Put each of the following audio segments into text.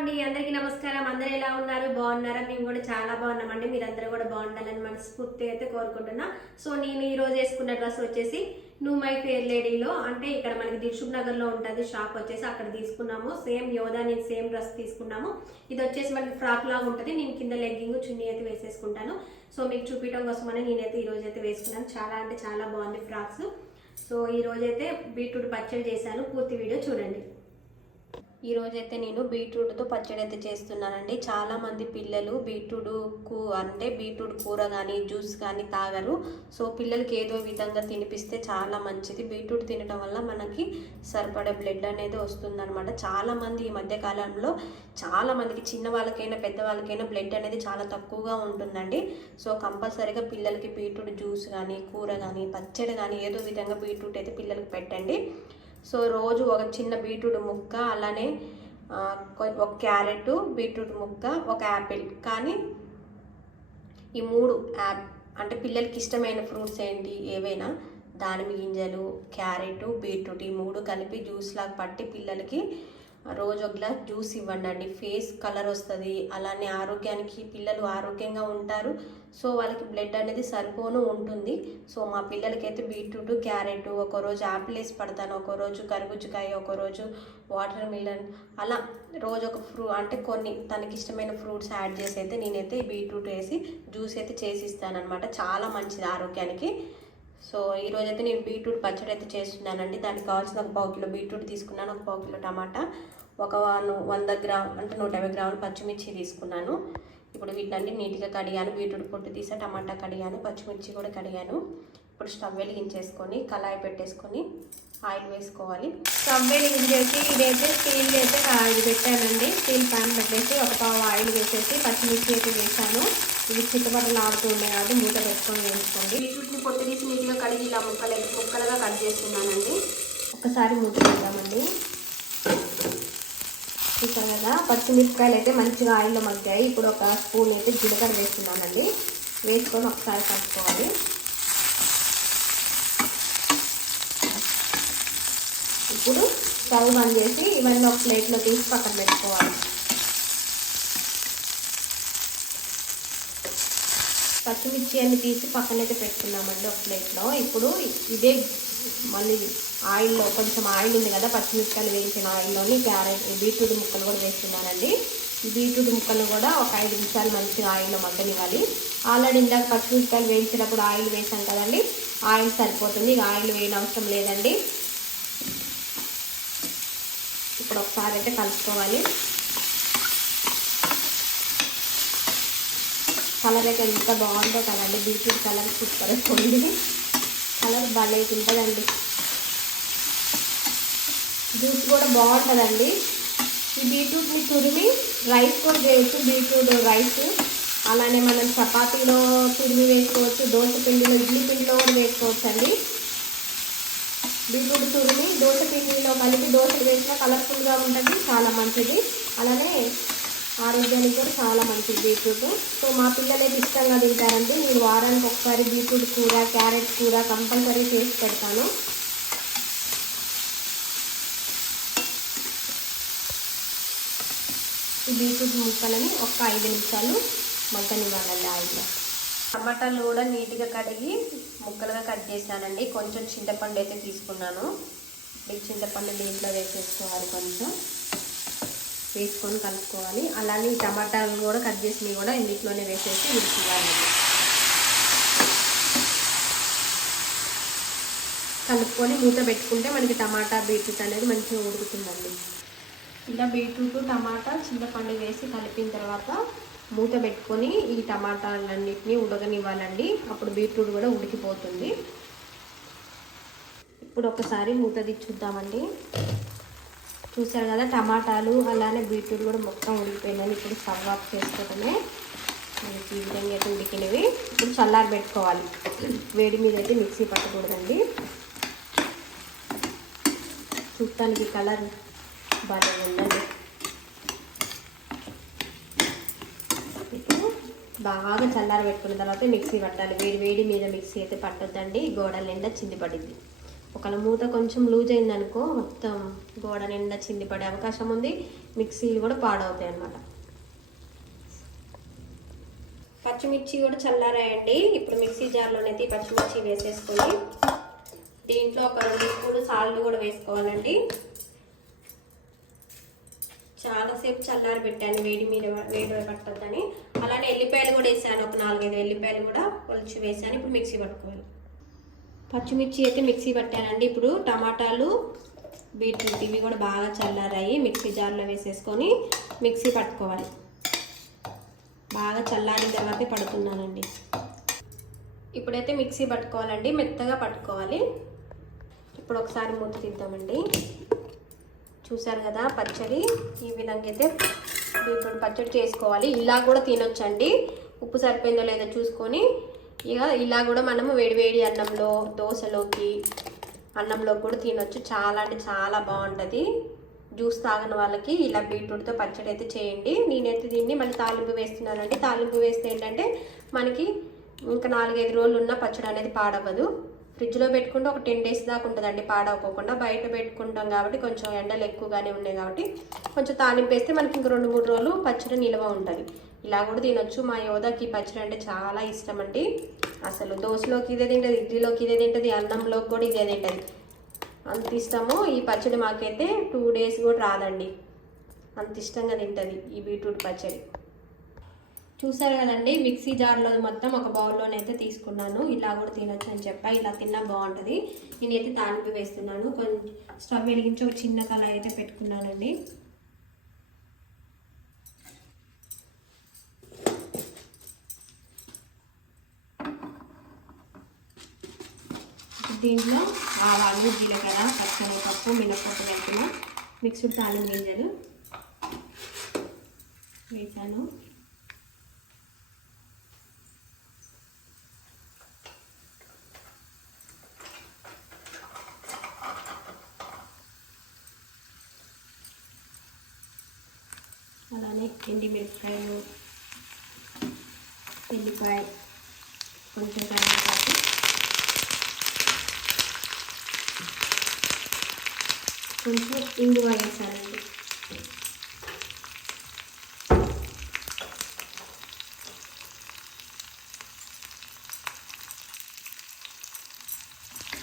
అండి అందరికీ నమస్కారం. అందరు ఎలా ఉన్నారు? బాగున్నారా? మేము కూడా చాలా బాగున్నామండి. మీరందరూ కూడా బాగుండాలని మనస్ఫూర్తిగా అయితే కోరుకుంటున్నా. సో నేను ఈ రోజు వేసుకున్న డ్రెస్ వచ్చేసి నువ్వు మై ఫేర్ లేడీలో. అంటే ఇక్కడ మనకి దిల్షుక్ నగర్లో ఉంటుంది షాప్ వచ్చేసి అక్కడ తీసుకున్నాము. సేమ్ యోధా నేను సేమ్ డ్రెస్ తీసుకున్నాము. ఇది వచ్చేసి మనకి ఫ్రాక్ లాగా ఉంటుంది. నేను కింద లెగ్గింగ్ చున్నీ అయితే వేసేసుకుంటాను. సో మీకు చూపించడం కోసమని నేనైతే ఈ రోజు అయితే వేసుకున్నాను. చాలా అంటే చాలా బాగుంది ఫ్రాక్స్. సో ఈ రోజైతే బీట్రూట్ పచ్చడి చేశాను. పూర్తి వీడియో చూడండి. ఈ రోజైతే నేను బీట్రూట్తో పచ్చడి అయితే చేస్తున్నానండి. చాలామంది పిల్లలు బీట్రూట్ కూ అంటే బీట్రూట్ కూర కానీ జ్యూస్ కానీ తాగరు. సో పిల్లలకి ఏదో విధంగా తినిపిస్తే చాలా మంచిది. బీట్రూట్ తినడం వల్ల మనకి సరిపడే బ్లడ్ అనేది వస్తుందన్నమాట. చాలామంది ఈ మధ్య కాలంలో చాలా చిన్న వాళ్ళకైనా పెద్ద వాళ్ళకైనా బ్లడ్ అనేది చాలా తక్కువగా ఉంటుందండి. సో కంపల్సరీగా పిల్లలకి బీట్రూట్ జ్యూస్ కానీ కూర కానీ పచ్చడి కానీ ఏదో విధంగా బీట్రూట్ అయితే పిల్లలకి పెట్టండి. సో రోజు ఒక చిన్న బీట్రూట్ ముక్క అలానే ఒక క్యారెట్ బీట్రూట్ ముక్క ఒక యాపిల్. కానీ ఈ మూడు యాప్ అంటే పిల్లలకి ఇష్టమైన ఫ్రూట్స్ ఏంటి ఏవైనా? దానిమ్మ గింజలు క్యారెట్ బీట్రూట్ ఈ మూడు కలిపి జ్యూస్ లాగా పట్టి పిల్లలకి రోజు ఒక గ్లాస్ జ్యూస్ ఇవ్వండి అండి. ఫేస్ కలర్ వస్తుంది అలానే ఆరోగ్యానికి పిల్లలు ఆరోగ్యంగా ఉంటారు. సో వాళ్ళకి బ్లడ్ అనేది సరిపోను ఉంటుంది. సో మా పిల్లలకైతే బీట్రూట్ క్యారెట్ ఒకరోజు యాపిల్ వేసి పడతాను ఒకరోజు కర్బూజకాయ ఒకరోజు వాటర్ మిలన్ అలా రోజు ఒక ఫ్రూ అంటే కొన్ని తనకి ఇష్టమైన ఫ్రూట్స్ యాడ్ చేసి అయితే నేనైతే బీట్రూట్ వేసి జ్యూస్ అయితే చేసి ఇస్తానమాట చాలా మంచిది ఆరోగ్యానికి. సో ఈరోజైతే నేను బీట్రూట్ పచ్చడి అయితే చేస్తున్నానండి. దానికి కావాల్సిన ఒక పావు కిలో బీట్రూట్ తీసుకున్నాను. ఒక పావు కిలో టమాటా ఒక వన్ వంద గ్రామ్ అంటే నూట యాభై గ్రాములు పచ్చిమిర్చి తీసుకున్నాను. ఇప్పుడు వీటిని నీట్గా కడిగాను. బీట్రూట్ పొట్టు తీసా టమాటా కడిగాను పచ్చిమిర్చి కూడా కడిగాను. ఇప్పుడు స్టవ్ వెలిగించేసుకొని కళాయి పెట్టేసుకొని ఆయిల్ వేసుకోవాలి. స్టవ్ వెలిగించేసి ఇదైతే స్టీల్ అయితే ఇది పెట్టానండి. స్టీల్ ప్యాన్ పెట్టేసి ఒక పావు ఆయిల్ వేసేసి పచ్చిమిర్చి అయితే వేసాను. ఇవి చిట్టబట్టలు ఆడుతూ ఉన్నాయి కాబట్టి మూత పెట్టుకొని వేసుకోండి. బీట్రూట్ని పొట్టు తీసి నీటిలో కడిగి ఇలా ముక్కలు ముక్కలుగా కట్ చేస్తున్నానండి. ఒకసారి మూత పెడదామండి. చూసాం కదా పచ్చిమిరపకాయలు అయితే మంచిగా ఆయిల్లో మగ్గాయి. ఇప్పుడు ఒక స్పూన్ అయితే జీలకర్ర వేస్తున్నానండి. వేసుకొని ఒకసారి కలుపుకోవాలి ఇప్పుడు స్టవ్ బంద్ చేసి ఇవన్నీ ఒక ప్లేట్లో తీసి పక్కన పెట్టుకోవాలి. పచ్చిమిర్చి అన్ని తీసి పక్కనైతే పెట్టుకున్నామండి ఒక ప్లేట్లో. ఇప్పుడు ఇదే మళ్ళీ ఆయిల్లో కొంచెం ఆయిల్ ఉంది కదా పచ్చిమిరపకాయలు వేయించిన ఆయిల్లోని క్యారెట్ బీట్రూట్ ముక్కలు కూడా వేస్తున్నానండి. బీట్రూట్ ముక్కలు కూడా ఒక ఐదు నిమిషాలు మంచిగా ఆయిల్లో మగ్గనివ్వాలి. ఆల్రెడీ ఇందాక పచ్చిమిరపకాయలు వేయించినప్పుడు ఆయిల్ వేసాం కదండి ఆయిల్ సరిపోతుంది. ఇక ఆయిల్ వేయనవసరం లేదండి ఇప్పుడు ఒకసారి అయితే కలుపుకోవాలి. కలర్ అయితే ఎంత బాగుందో కదండి బీట్రూట్ కలర్ సూపర్ ఉంది కలర్ భలే ఉంటుందండి. జ్యూస్ కూడా బాగుంటుందండి. ఈ బీట్రూట్ని తురిమి రైస్ కూడా చేయొచ్చు బీట్రూట్ రైస్ అలానే మనం చపాతీలో తురిమి వేసుకోవచ్చు దోశ పిండిలో ఇడ్లీ పిండిలో కూడా వేసుకోవచ్చు అండి బీట్రూట్ తురిమి దోశ పిండిలో కలిపి దోశలు వేసినా కలర్ఫుల్గా ఉంటుంది చాలా మంచిది. అలానే ఆరోగ్యానికి కూడా చాలా మంచిది బీట్రూట్. సో మా పిల్లలు అయితే ఇష్టంగా తింటారండి. నేను వారానికి ఒకసారి బీట్రూట్ కూర క్యారెట్ కూర కంపల్సరీ చేసి పెడతాను. ఈ బీట్రూట్ ముక్కలని ఒక ఐదు నిమిషాలు మగ్గనివ్వాలండి ఆయిల్లో. టమాటాలు కూడా నీట్గా కడిగి ముక్కలుగా కట్ చేశానండి కొంచెం చింతపండు అయితే తీసుకున్నాను. ఈ చింతపండు దీంట్లో వేసేసుకోవాలి కొంచెం. వేసుకొని కలుపుకోవాలి. అలానే ఈ టమాటాలు కూడా కట్ చేసినవి కూడా ఇందులోనే వేసేసి ఉడికివ్వాలి. కలుపుకొని మూత పెట్టుకుంటే మనకి టమాటా బీట్రూట్ అనేది మంచిగా ఉడుకుతుందండి. ఇలా బీట్రూట్ టమాటా చింతపండు వేసి కలిపిన తర్వాత మూత పెట్టుకొని ఈ టమాటాలన్నింటినీ ఉడకనివ్వాలండి. అప్పుడు బీట్రూట్ కూడా ఉడికిపోతుంది. ఇప్పుడు ఒకసారి మూత తెచ్చుద్దామండి చూసారు కదా టమాటాలు అలానే బీట్రూట్ కూడా మొత్తం ఉడికిపోయిందని ఇప్పుడు స్టవ్ ఆఫ్ చేసుకోవడమే. మనకి ఈ విధంగా అయితే ఉడికినవి. ఇప్పుడు చల్లారి పెట్టుకోవాలి. వేడి మీద అయితే మిక్సీ పట్టకూడదండి. చూడటానికి కలర్ బాగా ఉందండి ఇప్పుడు బాగా చల్లారి పెట్టుకున్న తర్వాత మిక్సీ పట్టాలి. వేడి వేడి మీద మిక్సీ అయితే పట్టొద్దండి. గోడ నిండా చింది పడింది. ఒకవేళ మూత కొంచెం లూజ్ అయిందనుకో మొత్తం గోడ నిండా చింది పడే అవకాశం ఉంది. మిక్సీలు కూడా పాడవుతాయి అన్నమాట. పచ్చిమిర్చి కూడా చల్లారాయండి. ఇప్పుడు మిక్సీ జార్లోనైతే పచ్చిమిర్చి వేసేసుకొని దీంట్లో ఒక రెండు స్పూన్లు సాల్ట్ కూడా వేసుకోవాలండి. చాలాసేపు చల్లారి పెట్టాను వేడి మీద వేడి పట్టద్దని. అలానే ఎల్లిపాయలు కూడా వేసాను ఒక నాలుగైదు ఎల్లిపాయలు కూడా పొలిచి వేసాను. ఇప్పుడు మిక్సీ పట్టుకోవాలి. పచ్చిమిర్చి అయితే మిక్సీ పట్టానండి. ఇప్పుడు టమాటాలు బీట్రూట్ ఇవి కూడా బాగా చల్లారాయి. మిక్సీ జార్లో వేసేసుకొని మిక్సీ పట్టుకోవాలి. బాగా చల్లారిన తర్వాతే పడుతున్నానండి. ఇప్పుడైతే మిక్సీ పట్టుకోవాలండి. మెత్తగా పట్టుకోవాలి. ఇప్పుడు ఒకసారి మూత తీద్దామండి. చూసారు కదా పచ్చడి. ఈ విధంగా అయితే బీట్రూట్ పచ్చడి చేసుకోవాలి. ఇలా కూడా తినొచ్చండి. ఉప్పు సరిపోయిందో లేదో చూసుకొని. ఇక ఇలా కూడా మనము వేడివేడి అన్నంలో దోశలోకి అన్నంలో కూడా తినొచ్చు. చాలా అంటే చాలా బాగుంటుంది. జ్యూస్ తాగని వాళ్ళకి ఇలా బీట్రూట్తో పచ్చడి అయితే చేయండి. నేనైతే దీన్ని మళ్ళీ తాలింపు వేస్తున్నానండి. తాలింపు వేస్తే ఏంటంటే మనకి ఇంకా నాలుగైదు రోజులు ఉన్న పచ్చడి అనేది పాడవ్వదు. ఫ్రిడ్జ్లో పెట్టుకుంటే ఒక టెన్ డేస్ దాకా ఉంటుందండి పాడవకోకుండా బయట పెట్టుకుంటాం కాబట్టి కొంచెం ఎండలు ఎక్కువగానే ఉన్నాయి కాబట్టి కొంచెం తాలింపేస్తే మనకి ఇంక రెండు మూడు రోజులు పచ్చడి నిల్వ ఉంటుంది. ఇలా కూడా తినొచ్చు. మా యోధకి ఈ పచ్చడి అంటే చాలా ఇష్టం అండి. అసలు దోశలోకి ఇదే తింటుంది ఇడ్లీలోకి ఇదే తింటుంది అన్నంలోకి కూడా ఇదే తింటుంది. అంత ఇష్టము. ఈ పచ్చడి మాకైతే టూ డేస్ కూడా రాదండి. అంత ఇష్టంగా తింటుంది ఈ బీట్రూట్ పచ్చడి. చూసారు కదండి మిక్సీ జార్లో మొత్తం ఒక బౌల్లోనైతే తీసుకున్నాను. ఇలా కూడా తినొచ్చు అని చెప్పా. ఇలా తిన్నా బాగుంటుంది. నేనైతే తాలింపు వేస్తున్నాను. కొంచెం స్టవ్ వెలిగించి ఒక చిన్న కళాయి అయితే పెట్టుకున్నానండి. దీంట్లో ఆవాలు జీలకర్ర పచ్చనిపప్పు మినపప్పు కలిపిన మిక్స్డ్ తాలింపు గింజలు వేసాను అలానే మిరపకాయలు ఎల్లిపాయ కొంచెం కరివేపాకు కొంచెం ఇంగు వేసానండి.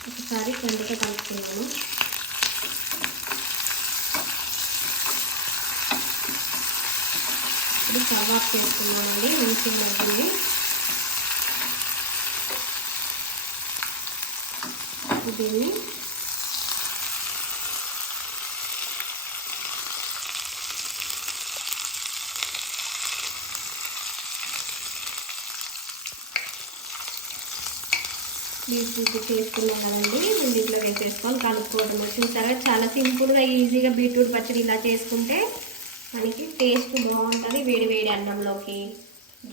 ఒకసారి కందితో కలుపుకున్నాను ఇప్పుడు కబాబ్ చేసుకున్నామండి మంచిగా మగ్గింది దీన్ని బీట్రూట్ చేసుకున్నాం కదండి. దీంట్లో వేసేసుకొని కలుపుకోవడం చూసారా? చాలా సింపుల్గా ఈజీగా బీట్రూట్ పచ్చడి ఇలా చేసుకుంటే మనకి టేస్ట్ బాగుంటుంది. వేడి వేడి అన్నంలోకి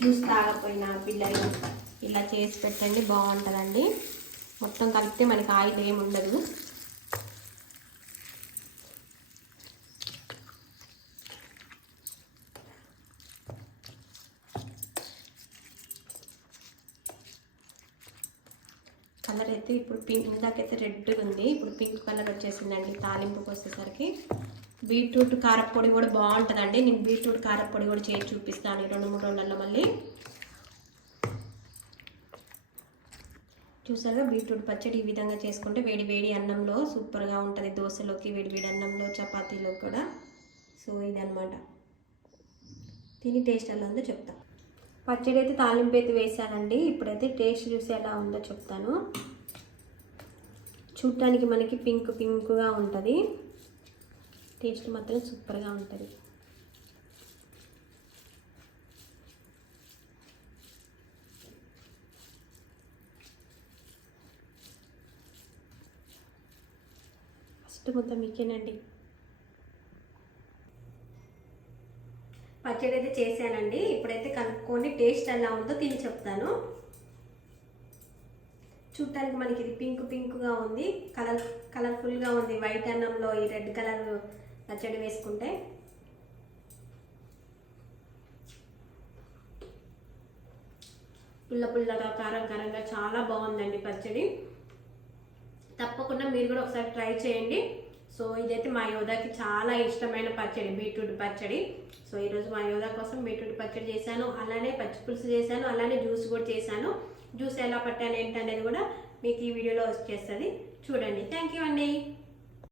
జ్యూస్ తాగకపోయినా పిల్లలు ఇలా చేసి పెట్టండి బాగుంటుందండి. మొత్తం కలిపితే మనకి ఆయిల్ ఏమి ఉండదు. కలర్ అయితే ఇప్పుడు పింక్ ఇందాకైతే రెడ్ ఉంది. ఇప్పుడు పింక్ కలర్ వచ్చేసిందండి తాలింపుకి వచ్చేసరికి. బీట్రూట్ కారపొడి కూడా బాగుంటుందండి. నేను బీట్రూట్ కారపొడి కూడా చేసి చూపిస్తాను రెండు మూడు రోజులలో మళ్ళీ. చూసారుగా? బీట్రూట్ పచ్చడి ఈ విధంగా చేసుకుంటే వేడి వేడి అన్నంలో సూపర్గా ఉంటుంది. దోశలోకి వేడి వేడి అన్నంలో చపాతీలో కూడా. సో ఇదనమాట తిని టేస్ట్ ఎలా ఉందో చెప్తా. పచ్చడి అయితే తాలింపు అయితే వేసానండి. ఇప్పుడైతే టేస్ట్ చూసి ఎలా ఉందో చెప్తాను. చూడటానికి మనకి పింక్ పింక్గా ఉంటుంది. టేస్ట్ మాత్రం సూపర్గా ఉంటుంది. ఫస్ట్ మొత్తం మీకేనండి? పచ్చడి అయితే చేశానండి. ఇప్పుడైతే కనుక్కొని టేస్ట్ ఎలా ఉందో తిని చెప్తాను. చూడటానికి మనకి ఇది పింక్ పింక్గా ఉంది. కలర్ కలర్ఫుల్గా ఉంది. వైట్ అన్నంలో ఈ రెడ్ కలర్ పచ్చడి వేసుకుంటే పుల్ల పుల్లగా కారం కారంగా చాలా బాగుందండి పచ్చడి. తప్పకుండా మీరు కూడా ఒకసారి ట్రై చేయండి. సో ఇదైతే మా యోధాకి చాలా ఇష్టమైన పచ్చడి బీట్రూట్ పచ్చడి. సో ఈరోజు మా యోధా కోసం బీట్రూట్ పచ్చడి చేశాను. అలానే పచ్చి పులుసు చేశాను. అలానే జ్యూస్ కూడా చేశాను. జ్యూస్ ఎలా పట్టాను ఏంటనేది కూడా మీకు ఈ వీడియోలో వచ్చేస్తుంది. చూడండి. థ్యాంక్ యూ అండి.